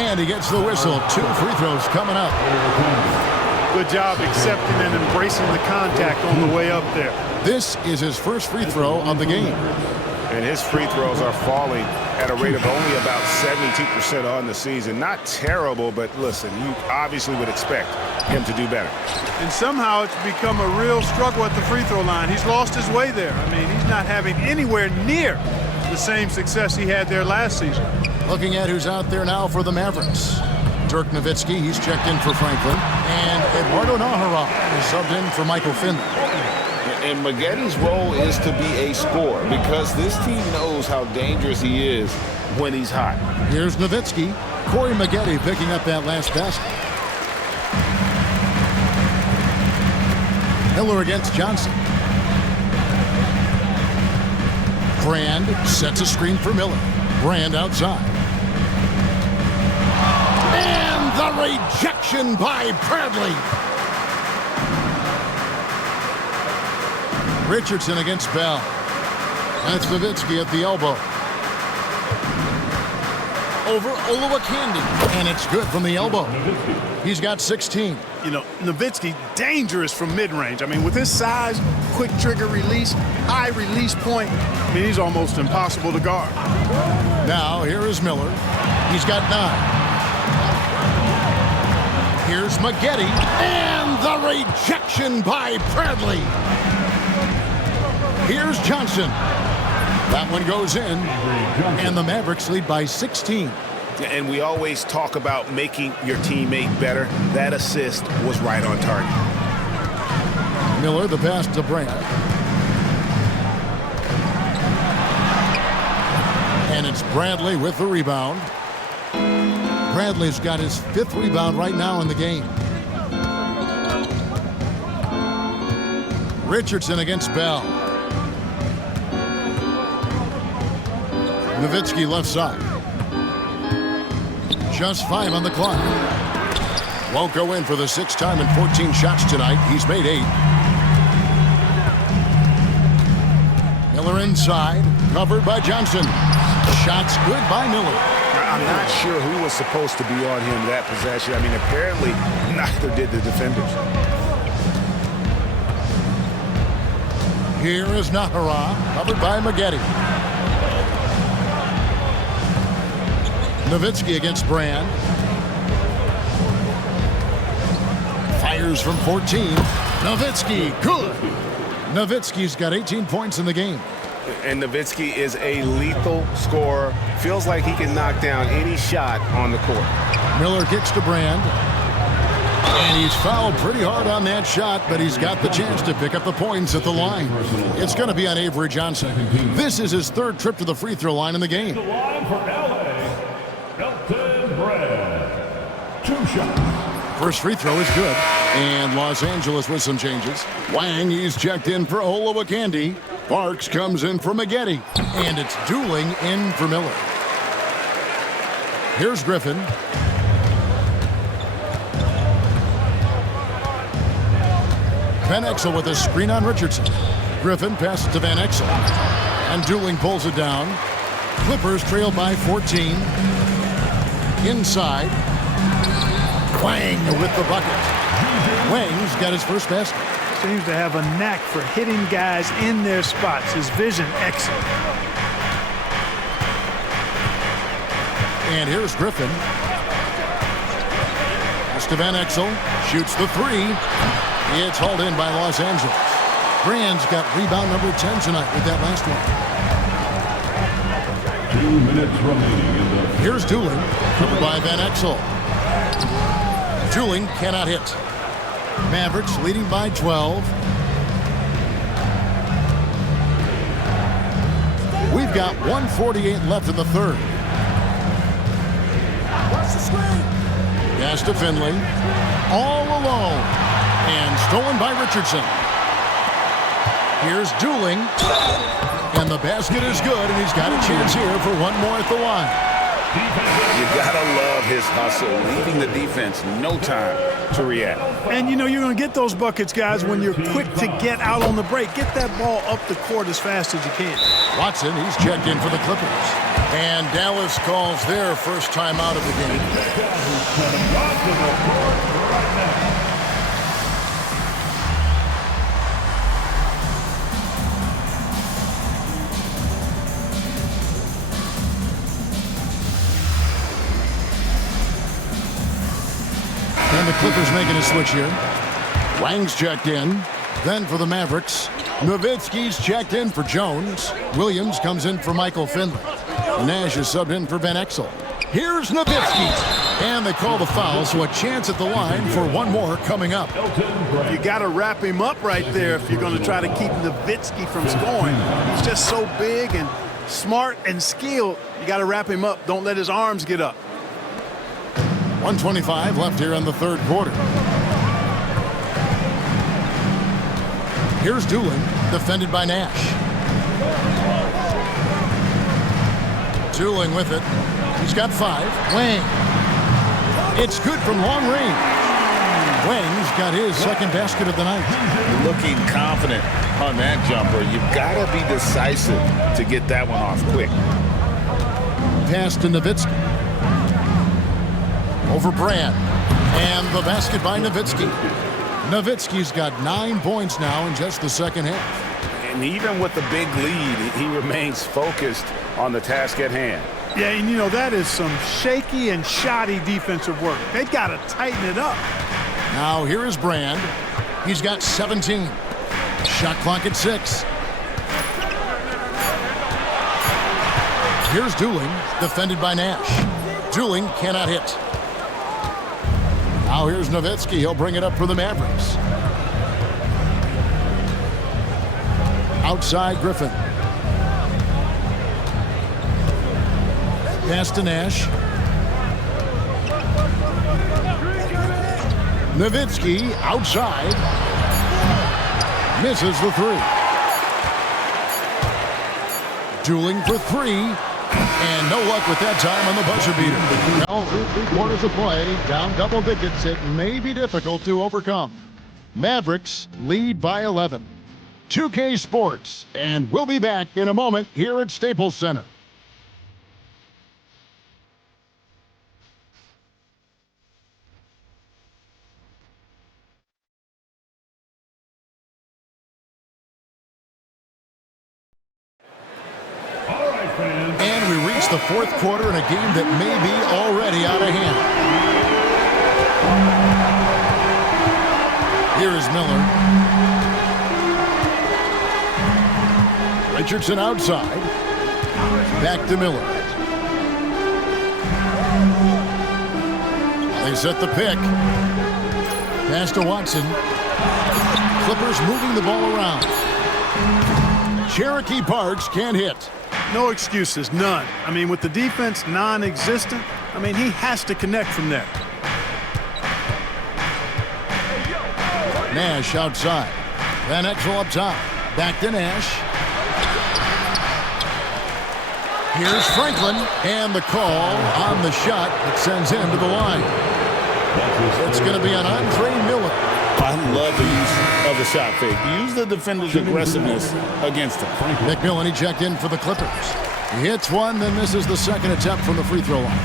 And he gets the whistle. 2 free throws coming up. Good job accepting and embracing the contact on the way up there. This is his first free throw of the game. And his free throws are falling at a rate of only about 72% on the season. Not terrible, but listen, you obviously would expect him to do better. And somehow it's become a real struggle at the free throw line. He's lost his way there. I mean, he's not having anywhere near the same success he had there last season. Looking at who's out there now for the Mavericks. Dirk Nowitzki, he's checked in for Franklin. And Eduardo Najera is subbed in for Michael Finley. And Maggetti's role is to be a scorer because this team knows how dangerous he is when he's hot. Here's Nowitzki. Corey Maggette picking up that last basket. Miller against Johnson. Brand sets a screen for Miller. Brand outside. And the rejection by Bradley. Richardson against Bell. That's Nowitzki at the elbow. Over Olowokandi. And it's good from the elbow. He's got 16. You know, Nowitzki, dangerous from mid-range. I mean, with his size, quick trigger release, high release point, I mean, he's almost impossible to guard. Now, here is Miller. He's got 9. Here's Maggette. And the rejection by Bradley. Here's Johnson. That one goes in. And the Mavericks lead by 16. And we always talk about making your teammate better. That assist was right on target. Miller, the pass to Brand. And it's Bradley with the rebound. Bradley's got his 5th rebound right now in the game. Richardson against Bell. Nowitzki left side. Just 5 on the clock. Won't go in for the 6th time in 14 shots tonight. He's made 8. Miller inside, covered by Johnson. Shots good by Miller. I'm not sure who was supposed to be on him that possession. I mean, apparently neither did the defenders. Here is Nahara, covered by Maggetti. Nowitzki against Brand. Fires from 14. Nowitzki, good. Nowitzki's got 18 points in the game. And Nowitzki is a lethal scorer. Feels like he can knock down any shot on the court. Miller kicks to Brand. And he's fouled pretty hard on that shot, but he's got the chance to pick up the points at the line. It's going to be on Avery Johnson. This is his 3rd trip to the free throw line in the game. The line for LA, Elton Brand. 2 shots. First free throw is good. And Los Angeles with some changes. Wang, he's checked in for Olowokandi. Parks comes in for Maggetti. And it's Dooling in for Miller. Here's Griffin. Van Exel with a screen on Richardson. Griffin passes to Van Exel. And Dooling pulls it down. Clippers trail by 14. Inside. Wang with the bucket. Wang's got his first basket. Seems to have a knack for hitting guys in their spots. His vision excellent. And here's Griffin. Pass to Van Exel. Shoots the 3. It's hauled in by Los Angeles. Brand's got rebound number 10 tonight with that last one. 2 minutes remaining in the... Here's Dooling, covered by Van Exel. Dooling cannot hit. Mavericks leading by 12. We've got 1:48 left in the 3rd. Pass to Finley. All alone. And stolen by Richardson. Here's Dooling. And the basket is good, and he's got a chance here for one more at the line. You gotta love his hustle, leaving the defense no time to react. And you know you're going to get those buckets, guys, when you're quick to get out on the break. Get that ball up the court as fast as you can. Watson, he's checked in for the Clippers. And Dallas calls their first time out of the game. And the Clippers making a switch here. Wang's checked in. Then for the Mavericks, Nowitzki's checked in for Jones. Williams comes in for Michael Finley. Nash is subbed in for Van Exel. Here's Nowitzki. And they call the foul, so a chance at the line for one more coming up. You got to wrap him up right there if you're going to try to keep Nowitzki from scoring. He's just so big and smart and skilled. You got to wrap him up. Don't let his arms get up. 1:25 left here in the 3rd quarter. Here's Dooling, defended by Nash. Dooling with it. He's got 5. Wang. It's good from long range. Wang's got his 2nd basket of the night. Looking confident on that jumper. You've got to be decisive to get that one off quick. Pass to Nowitzki. Over Brand. And the basket by Nowitzki. Nowitzki's got 9 points now in just the 2nd half. And even with the big lead, he remains focused on the task at hand. Yeah, and you know, that is some shaky and shoddy defensive work. They've got to tighten it up. Now here is Brand. He's got 17. Shot clock at 6. Here's Dooling, defended by Nash. Dooling cannot hit. Now here's Nowitzki. He'll bring it up for the Mavericks. Outside Griffin. Pass to Nash. Nowitzki outside. Misses the 3. Dooling for 3. And no luck with that time on the buzzer beater. Now, 3 quarters of play, down double digits. It may be difficult to overcome. Mavericks lead by 11. 2K Sports, and we'll be back in a moment here at Staples Center. And we reach the fourth quarter in a game that may be already out of hand. Here is Miller. Richardson outside. Back to Miller. They set the pick. Pass to Watson. Clippers moving the ball around. Cherokee Parks can't hit. No excuses, none. I mean, with the defense non-existent, I mean, he has to connect from there. Nash outside. Van Exel up top. Back to Nash. Here's Franklin. And the call on the shot that sends him to the line. It's going to be an Andre Miller. I love the use of the shot fake. Use the defender's aggressiveness against him. McMillan, he checked in for the Clippers. He hits one, then misses the second attempt from the free throw line.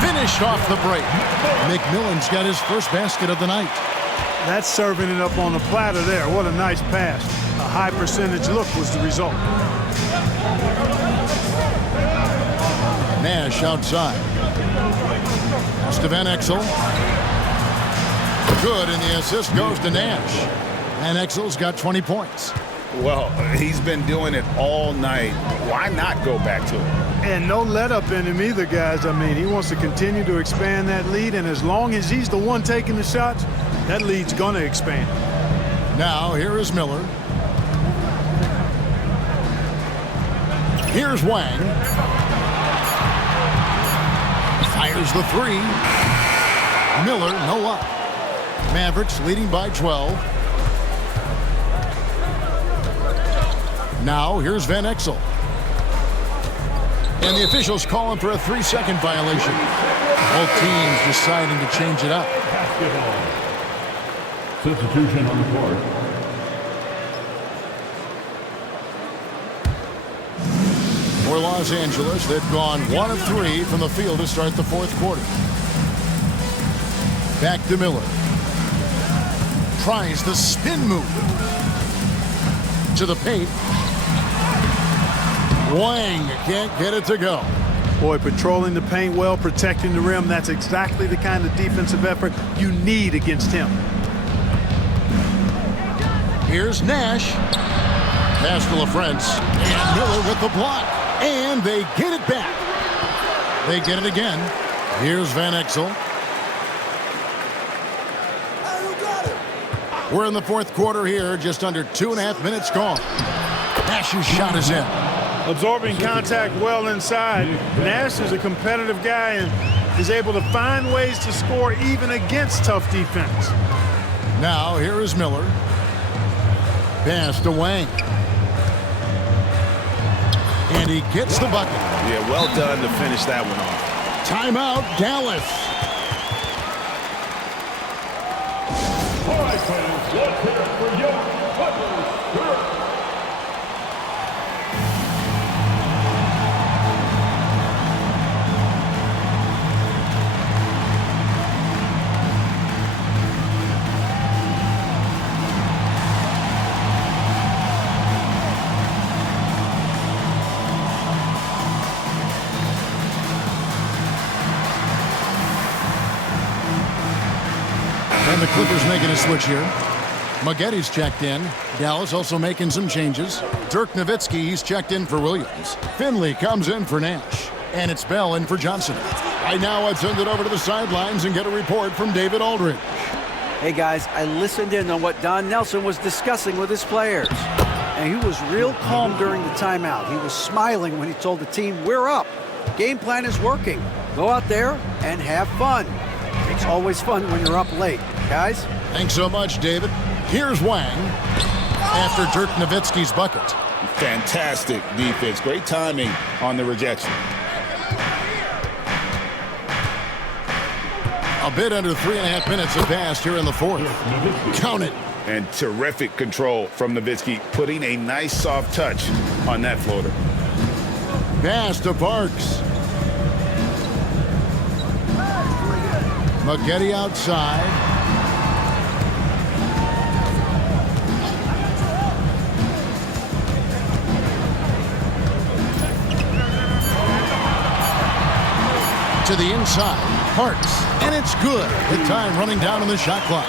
Finished off the break. McMillan's got his first basket of the night. That's serving it up on the platter there. What a nice pass. A high percentage look was the result. Nash outside. Pass to Van Exel. Good, and the assist goes to Nash. Van Exel's got 20 points. Well, he's been doing it all night. Why not go back to it? And no let up in him either, guys. I mean, he wants to continue to expand that lead, and as long as he's the one taking the shots, that lead's going to expand. Now, here is Miller. Here's Wang. Fires the three. Miller, no luck. Mavericks leading by 12. Now, here's Van Exel. And the officials calling for a 3-second violation. Both teams deciding to change it up. Substitution on the court. For Los Angeles, they've gone 1 of 3 from the field to start the fourth quarter. Back to Miller. Tries the spin move. To the paint. Wang can't get it to go. Boy, patrolling the paint well, protecting the rim. That's exactly the kind of defensive effort you need against him. Here's Nash. Pass to LaFrance. And Miller with the block. And they get it back. They get it again. Here's Van Exel. We're in the fourth quarter here. Just under 2.5 minutes gone. Nash's shot is in. Absorbing contact well inside. Nash is a competitive guy and is able to find ways to score even against tough defense. Now, here is Miller. Pass to Wang. And he gets the bucket. Yeah, well done to finish that one off. Timeout, Dallas. All right, fans, let's hear it for your Clippers. And the Clippers making a switch here. Maggetti's checked in. Dallas also making some changes. Dirk Nowitzki, he's checked in for Williams. Finley comes in for Nash. And it's Bell in for Johnson. Right now, I'd send it over to the sidelines and get a report from David Aldridge. Hey, guys, I listened in on what Don Nelson was discussing with his players. And he was real calm during the timeout. He was smiling when he told the team, we're up. Game plan is working. Go out there and have fun. It's always fun when you're up late. Guys? Thanks so much, David. Here's Wang after Dirk Nowitzki's bucket. Fantastic defense. Great timing on the rejection. A bit under 3.5 minutes have passed here in the fourth. Count it. And terrific control from Nowitzki, putting a nice soft touch on that floater. Pass to Parks. Maggette outside. To the inside, Parks, and it's good. With time running down on the shot clock.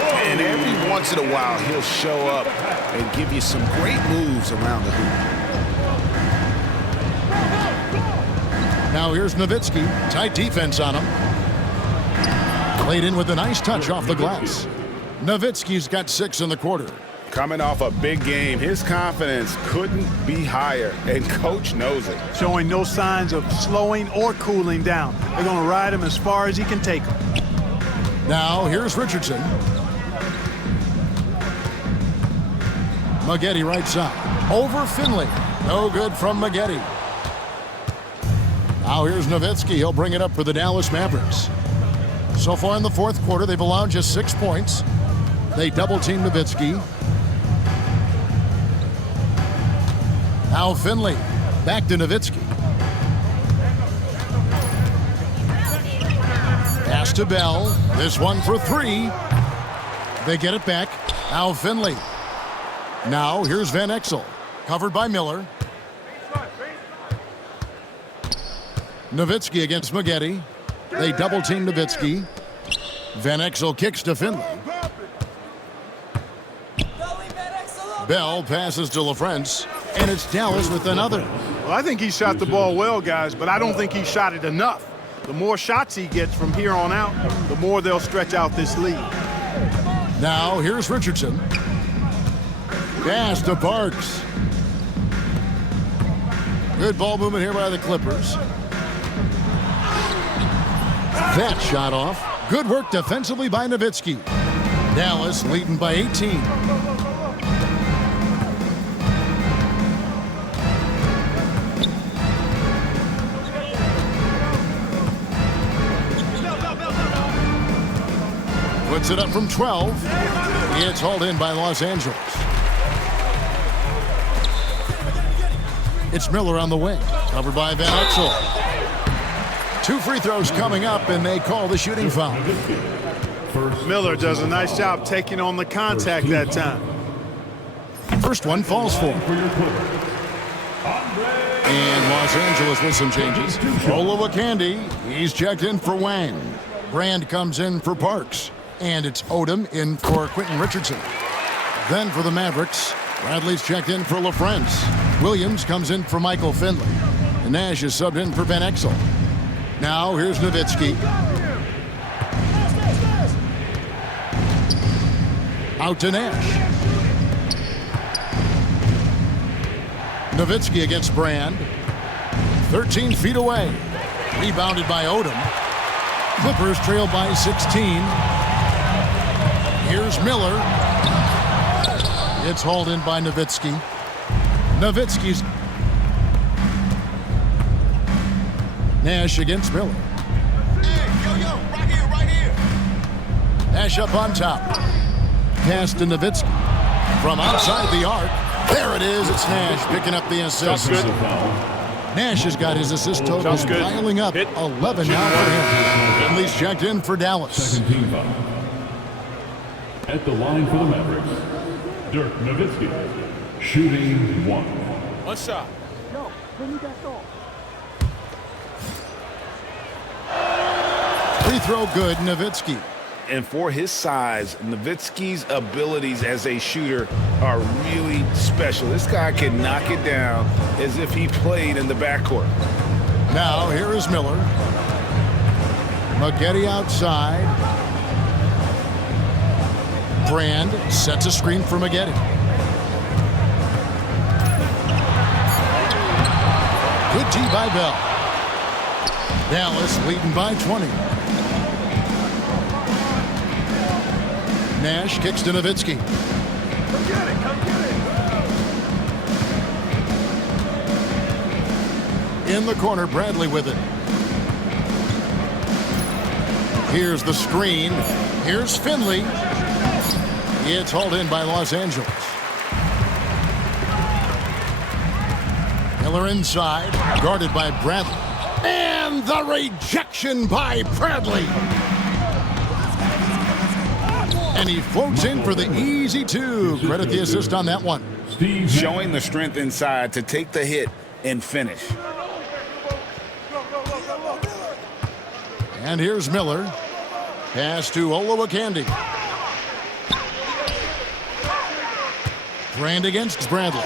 And every once in a while, he'll show up and give you some great moves around the hoop. Now here's Nowitzki. Tight defense on him. Played in with a nice touch off the glass. Nowitzki's got 6 in the quarter. Coming off a big game, his confidence couldn't be higher, and coach knows it. Showing no signs of slowing or cooling down. They're going to ride him as far as he can take him. Now here's Richardson. Maggette right side. Over Finley. No good from Maggette. Now here's Nowitzki. He'll bring it up for the Dallas Mavericks. So far in the fourth quarter, they've allowed just 6 points. They double-team Nowitzki. Now Finley. Back to Nowitzki. Pass to Bell. This one for 3. They get it back. Now Finley. Now here's Van Exel. Covered by Miller. Nowitzki against Maggette. They double-team Nowitzki. Van Exel kicks to Finley. Bell passes to LaFrance. And it's Dallas with another. Well, I think he shot the ball well, guys, but I don't think he shot it enough. The more shots he gets from here on out, the more they'll stretch out this lead. Now here's Richardson. Pass to Parks. Good ball movement here by the Clippers. That shot off. Good work defensively by Nowitzki. Dallas leading by 18. Puts it up from 12. It's hauled in by Los Angeles. It's Miller on the wing. Covered by Van Exel. 2 free throws coming up, and they call the shooting foul. Miller does a nice job taking on the contact that time. First one falls for him. And Los Angeles with some changes. Olowokandi, he's checked in for Wang. Brand comes in for Parks. And it's Odom in for Quentin Richardson. Then for the Mavericks, Bradley's checked in for LaFrance. Williams comes in for Michael Finley. And Nash is subbed in for Van Exel. Now here's Nowitzki. Out to Nash. Nowitzki against Brand. 13 feet away. Rebounded by Odom. Clippers trail by 16. Here's Miller. It's hauled in by Nowitzki. Nowitzki's. Nash against Miller. Hey, yo, right here. Nash up on top. Pass to Nowitzki. From outside the arc. There it is. It's Nash picking up the assist. Nash has got his assist totals piling up. 11 now for him. Finley's checked in for Dallas. Second team foul. At the line for the Mavericks, Dirk Nowitzki, shooting 1. One shot. Free throw good, Nowitzki. And for his size, Nowitzki's abilities as a shooter are really special. This guy can knock it down as if he played in the backcourt. Now here is Miller. Maggette outside. Brand sets a screen for Maggette. Good tee by Bell. Dallas leading by 20. Nash kicks to Nowitzki. In the corner, Bradley with it. Here's the screen. Here's Finley. It's hauled in by Los Angeles. Miller inside, guarded by Bradley. And the rejection by Bradley. And he floats in for the easy two. Credit the assist on that one. Showing the strength inside to take the hit and finish. And here's Miller. Pass to Olowokandi. Brand against Bradley.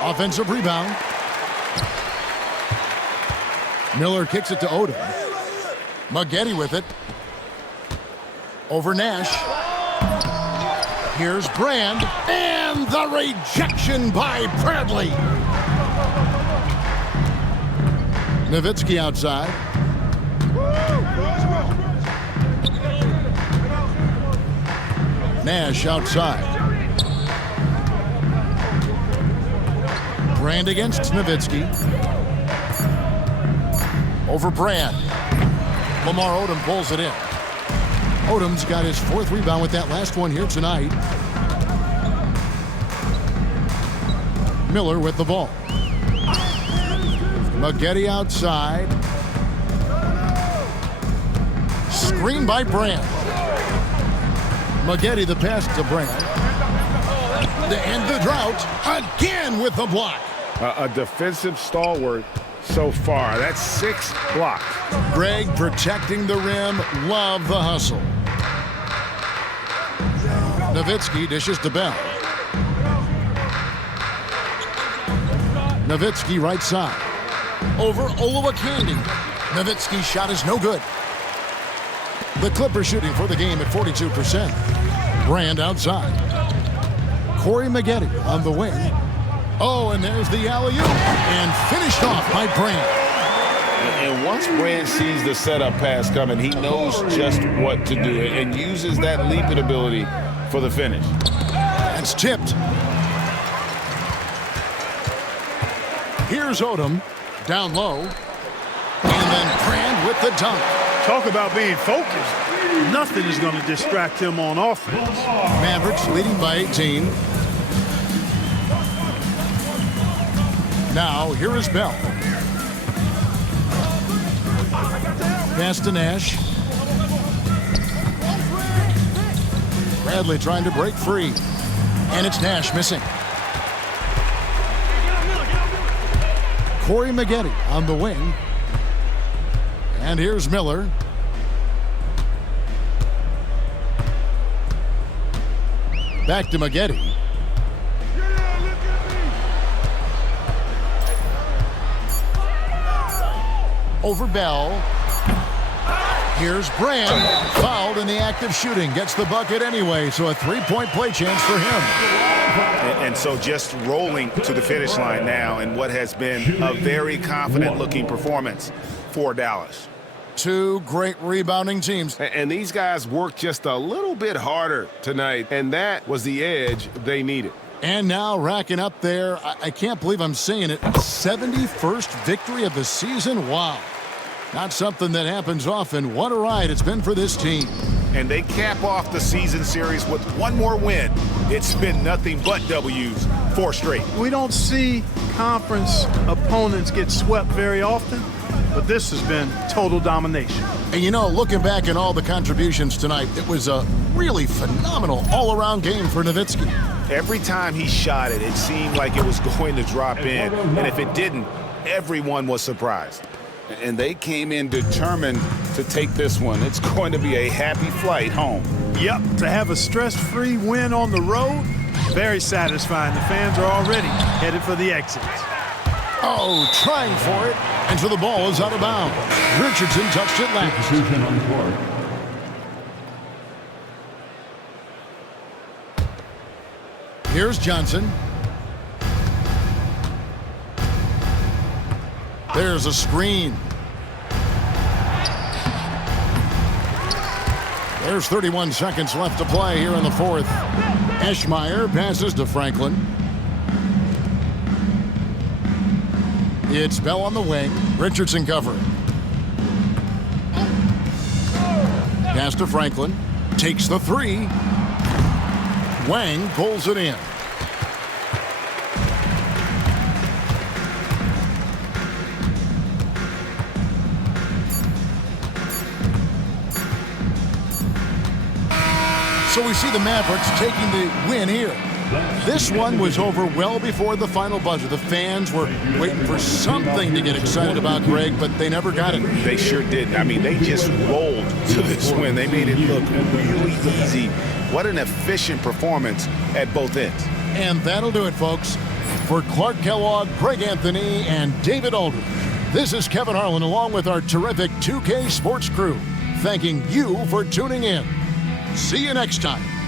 Offensive rebound. Miller kicks it to Odom. Maggette with it. Over Nash. Here's Brand. And the rejection by Bradley. Nowitzki outside. Nash outside. Brand against Nowitzki. Over Brand. Lamar Odom pulls it in. Odom's got his 4th rebound with that last one here tonight. Miller with the ball. Maggette outside. Screen by Brand. Maggette the pass to Brand. To end the drought again with the block. A defensive stalwart so far. That's 6 blocks. Greg protecting the rim. Love the hustle. Nowitzki dishes to Bell. Nowitzki right side. Over Olowokandi. Nowitzki's shot is no good. The Clippers shooting for the game at 42%. Brand outside. Corey Maggette on the wing. Oh, and there's the alley-oop. And finished off by Brand. And once Brand sees the setup pass coming, he knows just what to do and uses that leaping ability for the finish. It's tipped. Here's Odom. Down low. And then Brand with the dunk. Talk about being focused. Nothing is going to distract him on offense. Mavericks leading by 18. Now, here is Bell. Pass to Nash. Bradley trying to break free. And it's Nash missing. Corey Maggette on the wing. And here's Miller. Back to Maggette. Over Bell. Here's Brand. Fouled in the act of shooting. Gets the bucket anyway, so a 3-point play chance for him. And so just rolling to the finish line now in what has been a very confident-looking performance for Dallas. 2 great rebounding teams. And these guys worked just a little bit harder tonight, and that was the edge they needed. And now racking up there, I can't believe I'm saying it, 71st victory of the season. Wow. Not something that happens often. What a ride it's been for this team. And they cap off the season series with one more win. It's been nothing but W's, 4 straight. We don't see conference opponents get swept very often, but this has been total domination. And you know, looking back at all the contributions tonight, it was a really phenomenal all-around game for Nowitzki. Every time he shot it, it seemed like it was going to drop in. And if it didn't, everyone was surprised. And they came in determined to take this one. It's going to be a happy flight home. Yep, to have a stress-free win on the road, very satisfying. The fans are already headed for the exits. Oh, trying for it. And so the ball is out of bounds. Richardson touched it last. Decision on the court. Here's Johnson. There's a screen. There's 31 seconds left to play here in the 4th. Eschmeyer passes to Franklin. It's Bell on the wing. Richardson covering. Pass to Franklin. Takes the three. Wang pulls it in. So we see the Mavericks taking the win here. This one was over well before the final buzzer. The fans were waiting for something to get excited about, Greg, but they never got it. They sure didn't. I mean, they just rolled to this win. They made it look really easy. What an efficient performance at both ends. And that'll do it, folks. For Clark Kellogg, Greg Anthony, and David Aldridge, this is Kevin Harlan along with our terrific 2K Sports crew, thanking you for tuning in. See you next time.